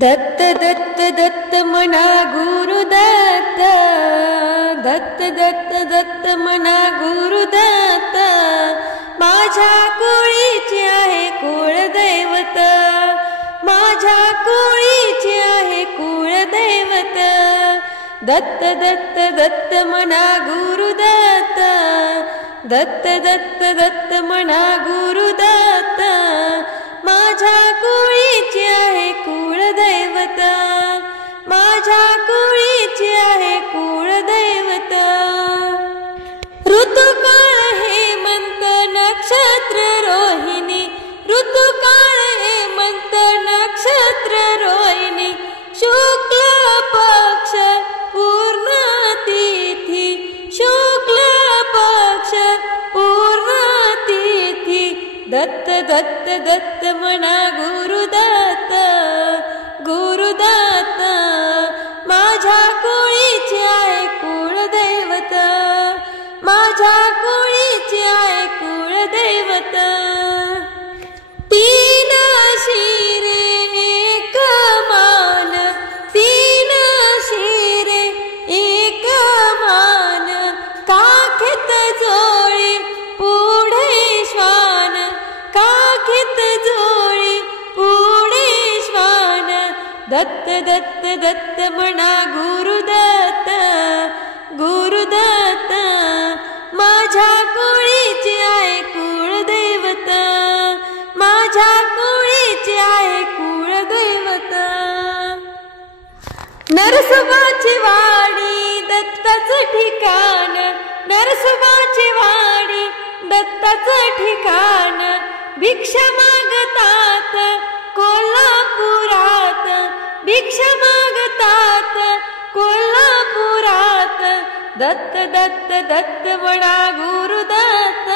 दत्त दत्त दत्त मना गुरुदत्त, दत्त दत्त दत्त मना गुरुदत्त, माझ्या कुळीचे आहे कुळदैवत, माझ्या कुळीचे आहे कुळदैवत. दत्त दत्त दत्त मना गुरुदत्त, दत्त दत्त दत्त मना गुरुदत्त, माझ्या कुळीचे आहे कुळदैवत, माझ्या कुळीचे आहे कुळदैवत. ऋतुकाळ हेमंत नक्षत्र रोहिणी, ऋतुकाळ हेमंत नक्षत्र रोहिणी, शुक्ल पक्ष पूर्ण तिथी, शुक्ल पक्ष पूर्ण तिथी. दत्त दत्त दत्त मना गुरुदत्त, गुरुदत्त, माझ्या कुळीचे आहे कुळदैवत, माझ्या कुळीचे आहे कुळदैवत. तीन शिरे एक मान, तीन शिरे एक मान, काखेत जोळी पुढे श्वान, काखेत जोळी पुढे श्वान. दत्त दत्त दत्त मना गुरुदत्त, गुरुदत्त, माझ्या कुळीचे आहे कुळदैवत, माझ्या कुळीचे आहे कुळदैवत. नरसोबाची वाडी दत्ताचं ठिकाण, नरसोबाची वाडी दत्ताचं ठिकाण, भिक्षा मागतात कोल्हापुरात, भिक्षा मागतात कोल्हापुरात. दत्त दत्त दत्त मना गुरुदत्त,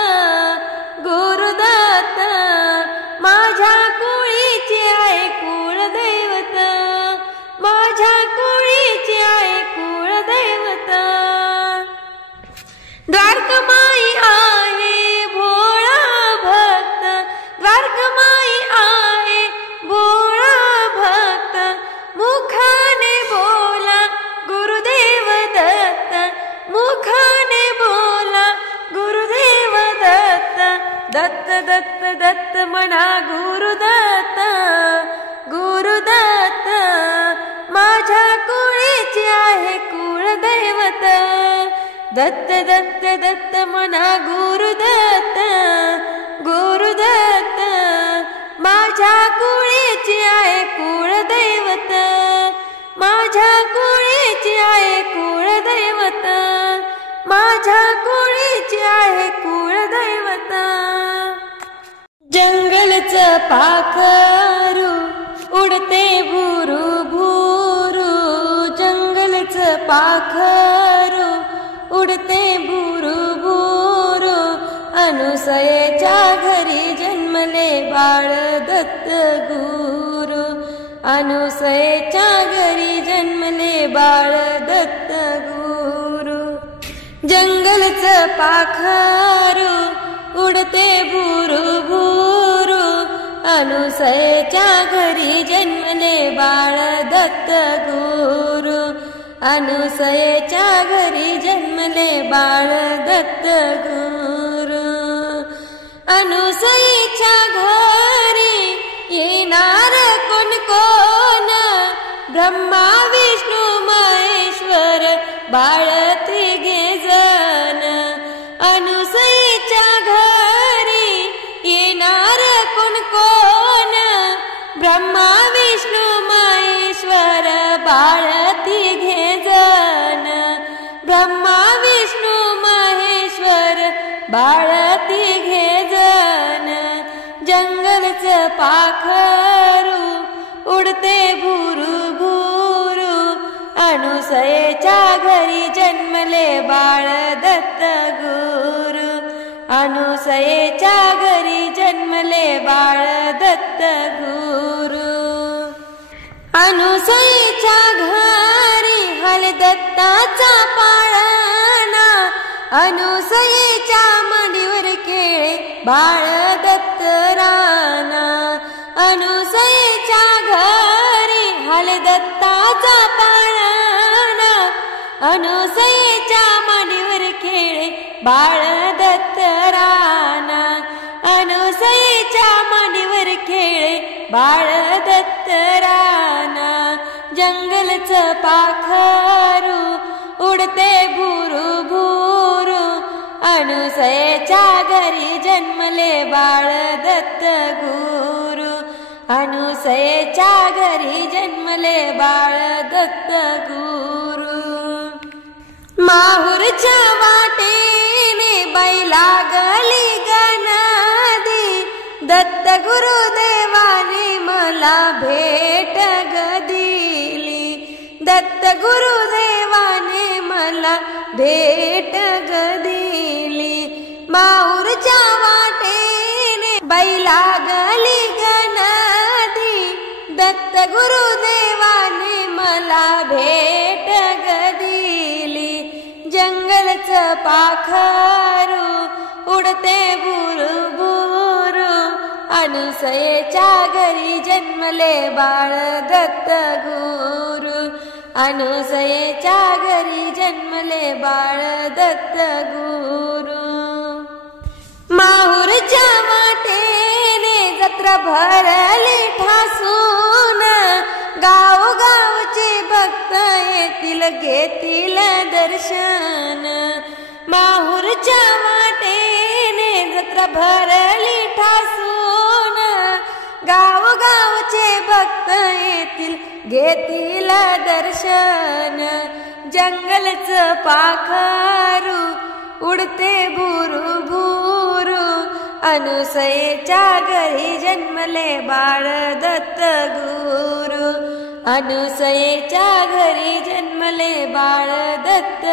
गुरुदत्त, माझ्या कुळीचे आहे कुळदैवत, माझ्या कुळीचे आहे कुळदैवत. द्वारकामाई आहे भोळा भक्त, द्वारकामाई आहे भोळा भक्त, मुखाने बोला गुरुदेव दत्त, मुखाने बोला गुरुदेव दत्त. दत्त दत्त दत्त मना गुरुदत्त, गुरुदत्त, माझ्या कुळीचे आहे कुळदैवत. दत्त दत्त दत्त मना गुरुदत्त, गुरुदत्त, माझ्या कुळीचे आहे कुळदैवत, माझ्या कुळीचे आहे कुळदैवत, माझ्या कुळीचे आहे कुळदैवत. जंगलचं पाखरू उडते भुरू भुरू, जंगलचं पाखरू उडते भुरू भुरू, अनुसयेच्या घरी जन्मले बाळ दत्त गुरु, अनुसयेच्या घरी जन्मले बाळ दत्त गुरु. जंगलचं पाखरू उडते भुरू भुरू, अनुसयेच्या घरी जन्मले बाळ दत्त गुरु, अनुसयेच्या घरी जन्मले बाळ दत्त गुरु. अनुसयेच्या घरी येणार कोण कोण, ब्रह्मा विष्णू महेश्वर बाळ तिघे जण. अनुसयेच्या घरी येणार कोण कोण, ब्रह्मा विष्णू महेश्वर बाळ तिघे जण, ब्रह्मा विष्णू महेश्वर बाळ तिघे जण. जंगलचं पाखरू उडते भुरू भुरू, अनुसयेच्या घरी जन्मले बाळ दत्त गुरु, अनुसयेच्या घरी जन्मले बाळ दत्त गुरु. अनुसयेच्या घरी हल दत्ताचा पाळणा, अनुसयेच्या मांडीवर खेळे बाळ दत्त राना. अनुसयेच्या घरी अनुसयेच्या मांडीवर खेळे बाळ दत्तराना. अनुसयेच्या मांडीवर खेळे बाळ दत्तराना. जंगलच पाखरू उडते भुरू भुरू. अनुसयेच्या घरी जन्मले बाळ दत्त गुरु. अनुसयेच्या घरी जन्मले बाळ दत्त गुरु. माहूरच्या वाटेने बैला गली गनादी. दत्त गुरुदेवाने मला भेट दिली. दत्त गुरुदेवाने मला भेट दिली. माहूरच्या वाटेने बैला गली गनादी. दत्त गुरुदेवाने मला भेट दिली. जंगलच पाखरू उडते भुरू भुरू. अनुसयेच्या घरी जन्मले बाळ दत्त गुरु. अनुसयेच्या घरी जन्मले बाळ दत्त गुरु. माहूरच्या वाटेने जत्रा भरली ठासून. गावोगावचे भक्त येतील घेतील दर्शन. माहूरच्या वाटेने जत्रा भरली ठासून. गावोगावचे भक्त येतील घेतील दर्शन. जंगलच पाखरू उडते भुरू भुरू. अनुसयेच्या घरी जन्मले बाळ दत्त गुरु. अनुसयेच्या घरी जन्मले बाळ दत्त